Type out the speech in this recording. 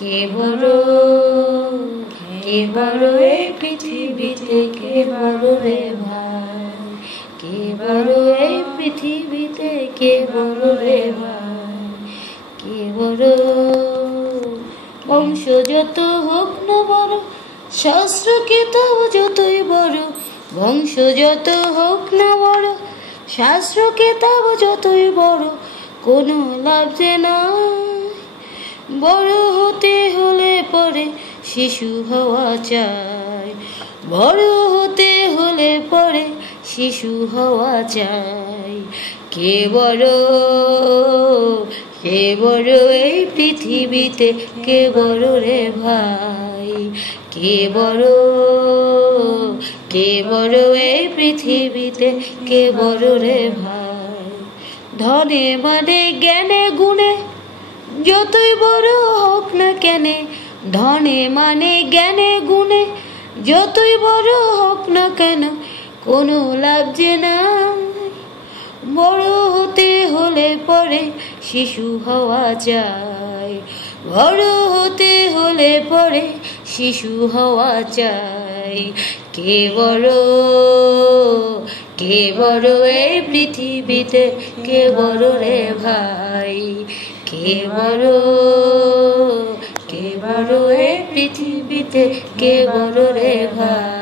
কে বড়, কে বড় এই পৃথিবীতে, কে বড় রে ভাই, কে বড় এই পৃথিবীতে, কে বড় রে ভাই, কে বড়। বংশ যত হোক না বড়, শাস্ত্র কিতাব যতই বড়, বংশ যত হোক না বড়, শাস্ত্র কিতাব যতই বড়, কোনো লাভ যে নাই। বড় হতে হলে পরে শিশু হওয়া চাই, বড় হতে হলে পরে শিশু হওয়া চাই। কে বড়, কে বড় এই পৃথিবীতে, কে বড় রে ভাই, কে বড়, কে বড় এই পৃথিবীতে, কে বড় রে ভাই। ধনে মানে জ্ঞানে গুণে যতই বড় হোক না কেনে, ধনে মানে জ্ঞানে গুণে যতই বড় হোক না কেন, কোনো লাভ যে নাই। বড় হতে হলে পরে শিশু হওয়া চাই, বড় হতে হলে পরে শিশু হওয়া চাই। কে বড়, কে বড় এই পৃথিবীতে, কে বড় রে ভাই, কে বড়, কে বড় এই পৃথিবীতে, কে বড় রে ভাই।